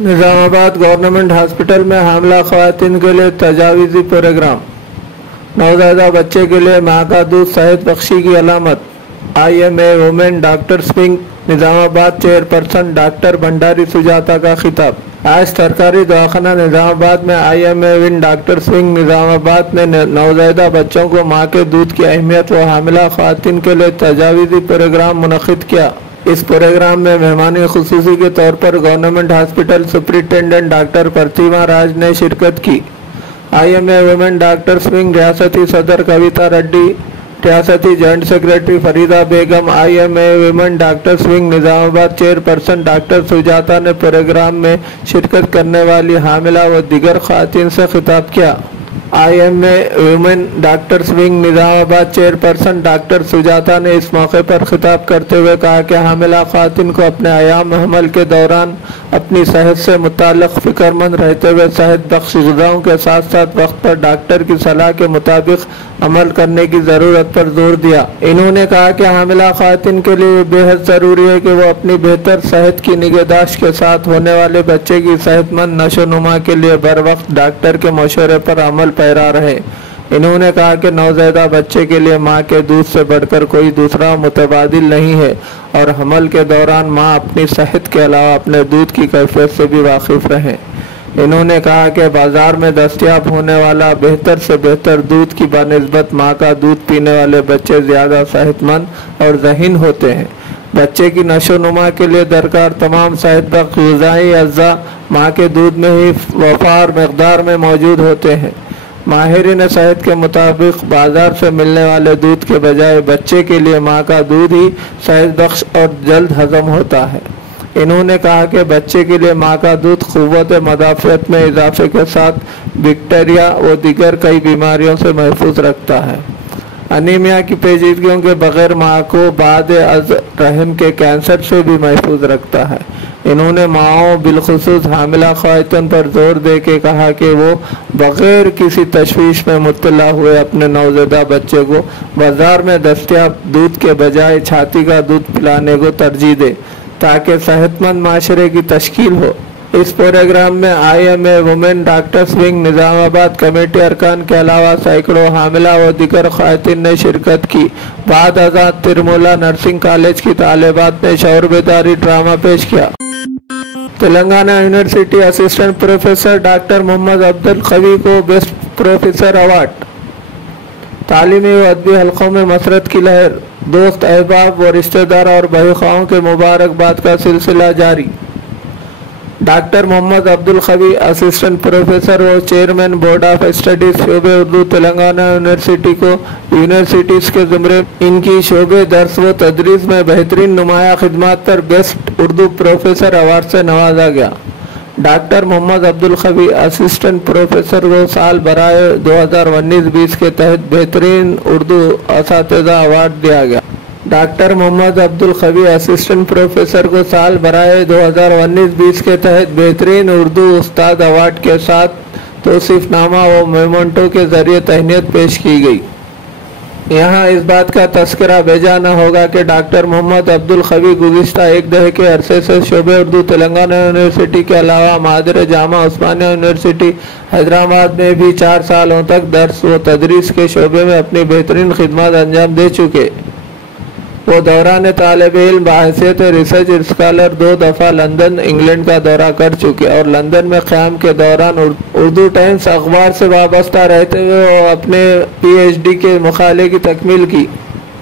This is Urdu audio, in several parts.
نظام آباد گورنمنٹ ہاسپٹل میں حاملہ خواتین کے لیے تجاویزی پروگرام۔ نوزائیدہ بچے کے لیے ماں کا دودھ صحت بخشی کی علامت۔ IMA وومن ڈاکٹرز ونگ نظام آباد چیئرپرسن ڈاکٹر بھنڈاری سجاتا کا خطاب۔ آج سرکاری دواخانہ نظام آباد میں IMA وومن ڈاکٹرز ونگ نظام آباد نے نوزائیدہ بچوں کو ماں کے دودھ کی اہمیت و حاملہ خواتین کے لیے تجاویزی پروگرام منعقد کیا۔ اس پروگرام میں مہمان خصوصی کے طور پر government hospital superintendent doctor Pratima راج نے شرکت کی۔ IMA وومن ڈاکٹرز ونگ ریاستی صدر کویتا ریڈی، ریاستی جوائنٹ سیکرٹری فریدہ بیگم، IMA وومن ڈاکٹرز ونگ نظام آباد چیئرپرسن ڈاکٹر سجاتا نے پروگرام میں شرکت کرنے والی حاملہ و دیگر خواتین سے خطاب کیا۔ IMA وومن ڈاکٹرز ونگ نظام آباد چیئرپرسن ڈاکٹر سجاتا نے اس موقع پر خطاب کرتے ہوئے کہا کہ حاملہ خواتین کو اپنے ایام حمل کے دوران اپنی صحت سے متعلق فکر مند رہتے ہوئے صحت بخش غذاؤں کے ساتھ ساتھ وقت پر ڈاکٹر کی صلاح کے مطابق عمل کرنے کی ضرورت پر زور دیا۔ انہوں نے کہا کہ حاملہ خواتین کے لیے بے حد ضروری ہے کہ وہ اپنی بہتر صحت کی نگہداشت کے ساتھ ہونے والے بچے کی صحت مند نشو و نما کے لیے بر وقت ڈاکٹر کے مشورے پر عمل پیرا رہے۔ انہوں نے کہا کہ نوزائیدہ بچے کے لیے ماں کے دودھ سے بڑھ کر کوئی دوسرا متبادل نہیں ہے اور حمل کے دوران ماں اپنی صحت کے علاوہ اپنے دودھ کی کیفیت سے بھی واقف رہے۔ انہوں نے کہا کہ بازار میں دستیاب ہونے والا بہتر سے بہتر دودھ کی بنسبت ماں کا دودھ پینے والے بچے زیادہ صحت مند اور ذہین ہوتے ہیں۔ بچے کی نشو و نما کے لیے درکار تمام صحت بخش غذائی اجزاء ماں کے دودھ میں ہی وفار مقدار میں موجود ہوتے ہیں۔ ماہرین صحت کے مطابق بازار سے ملنے والے دودھ کے بجائے بچے کے لیے ماں کا دودھ ہی صحت بخش اور جلد ہضم ہوتا ہے۔ انہوں نے کہا کہ بچے کے لیے ماں کا دودھ قوت مدافعت میں اضافے کے ساتھ بیکٹیریا و دیگر کئی بیماریوں سے محفوظ رکھتا ہے۔ انیمیا کی پیچیدگیوں کے بغیر ماں کو بعد از رحم کے کینسر سے بھی محفوظ رکھتا ہے۔ انہوں نے ماؤں بالخصوص حاملہ خواتین پر زور دے کے کہا کہ وہ بغیر کسی تشویش میں مبتلا ہوئے اپنے نوزائیدہ بچے کو بازار میں دستیاب دودھ کے بجائے چھاتی کا دودھ پلانے کو ترجیح دے تاکہ صحت مند معاشرے کی تشکیل ہو۔ اس پروگرام میں IMA وومن ڈاکٹرز ونگ نظام آباد کمیٹی ارکان کے علاوہ سینکڑوں حاملہ و دیگر خواتین نے شرکت کی۔ بعد ازاں ترمولا نرسنگ کالج کی طالبات نے شعور بیداری ڈرامہ پیش کیا۔ Telangana university assistant professor doctor Muhammad Abdul Qavi کو بیسٹ پروفیسر ایوارڈ۔ تعلیمی و ادبی حلقوں میں مسرت کی لہر، دوست احباب و رشتہ دار اور بھائی خواہوں کے مبارکباد کا سلسلہ جاری۔ Doctor Muhammad Abdul Qavi assistant professor و چیئرمین بورڈ آف اسٹڈیز شعبہ اردو تلنگانہ یونیورسٹی کو یونیورسٹیز کے زمرے ان کی شعبہ درس و تدریس میں بہترین نمایاں خدمات پر بیسٹ اردو پروفیسر ایوارڈ سے نوازا گیا۔ Doctor Muhammad Abdul Qavi assistant professor کو سال برائے 2019-20 کے تحت بہترین اردو اساتذہ ایوارڈ دیا گیا۔ Doctor Muhammad Abdul Qavi assistant professor کو سال برائے 2019-20 کے تحت بہترین اردو استاد ایوارڈ کے ساتھ توصیف نامہ و میمنٹو کے ذریعے تہنیت پیش کی گئی۔ یہاں اس بات کا تذکرہ بھیجا نہ ہوگا کہ ڈاکٹر محمد عبدالقوی گزشتہ ایک دہے کے عرصے سے شعبہ اردو تلنگانہ یونیورسٹی کے علاوہ مادر جامعہ عثمانیہ یونیورسٹی حیدرآباد میں بھی 4 سالوں تک درس و تدریس کے شعبے میں اپنی بہترین خدمات انجام دے چکے۔ وہ دوران طالب علم بحیثیت ریسرچ اسکالر 2 دفعہ لندن انگلینڈ کا دورہ کر چکے اور لندن میں قیام کے دوران اردو ٹائمز اخبار سے وابستہ رہتے ہوئے وہ اپنے PhD کے مقالے کی تکمیل کی۔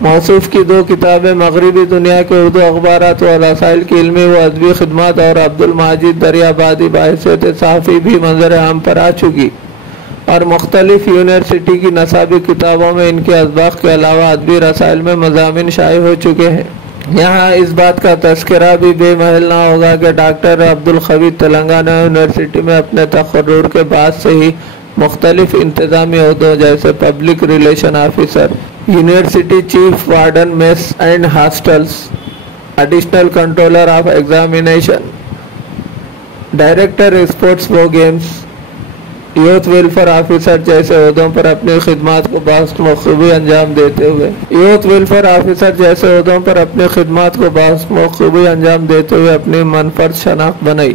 موصوف کی 2 کتابیں مغربی دنیا کے اردو اخبارات و رسائل کی علمی و ادبی خدمات اور عبدالماجد دریابادی بحیثیت صحافی بھی منظر عام پر آ چکی اور مختلف یونیورسٹی کی نصابی کتابوں میں ان کے اسباق کے علاوہ ادبی رسائل میں مضامین شائع ہو چکے ہیں۔ یہاں اس بات کا تذکرہ بھی بے محل نہ ہوگا کہ ڈاکٹر عبدالقوی تلنگانہ یونیورسٹی میں اپنے تقرر کے بعد سے ہی مختلف انتظامی عہدوں جیسے public relation officer, university chief warden mass and hostels, additional controller of examination, director sports و گیمز، یوتھ ویلفیئر آفیسر جیسے عہدوں پر اپنی خدمات کو بخوبی انجام دیتے ہوئے اپنی منفرد شناخت بنائی۔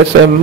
SM